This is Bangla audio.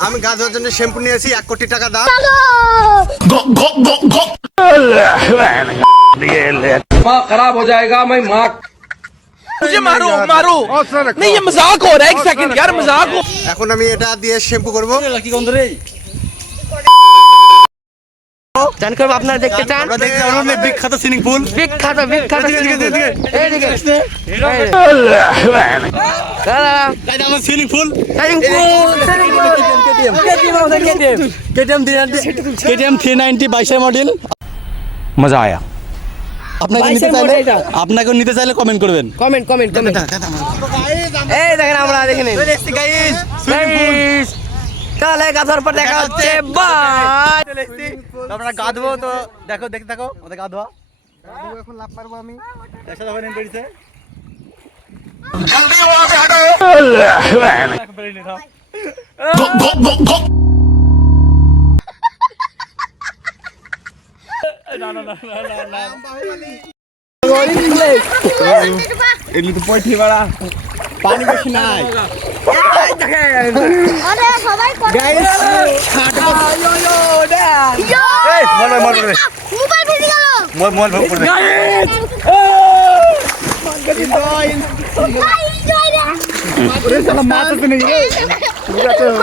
আমি গা ধোয়ার জন্য শ্যাম্পু নিয়েছি এক কোটি টাকা দাম दिमाग खराब हो जाएगा मैं माँ मुझे मारो मारो नहीं ये मजाक हो रहा है एक सेकंड यार मजाक हो এখন আমি এটা দিয়ে শ্যাম্পু করব জান করবো আপনারা দেখতে চান আমরা দেখতে পারবো না বিখ্যাত সুইমিং পুল বিখ্যাত বিখ্যাত swimming pool। এইদিকে। এই। দাদা, আমার swimming pool swimming pool, KTM KTM KTM three ninety বাইশের মডেল মজা আয়া। আপনাকে নিতে চাইলে আপনাকে নিতে চাইলে কমেন্ট করবেন। কমেন্ট কমেন্ট কমেন্ট এই দেখেন আমরা দেখে নিন। তাহলে গাধার পর দেখা হচ্ছে বাই। আমরা গাধবো তো দেখো দেখতে থাকো ওদের গাধোয়া। এখন লাভ পারব আমি। একসাথে ওখানে বেরিয়েছে জলদি ওয়াকে হাঁটো। এগুলি তো রে കൊടുക്കാം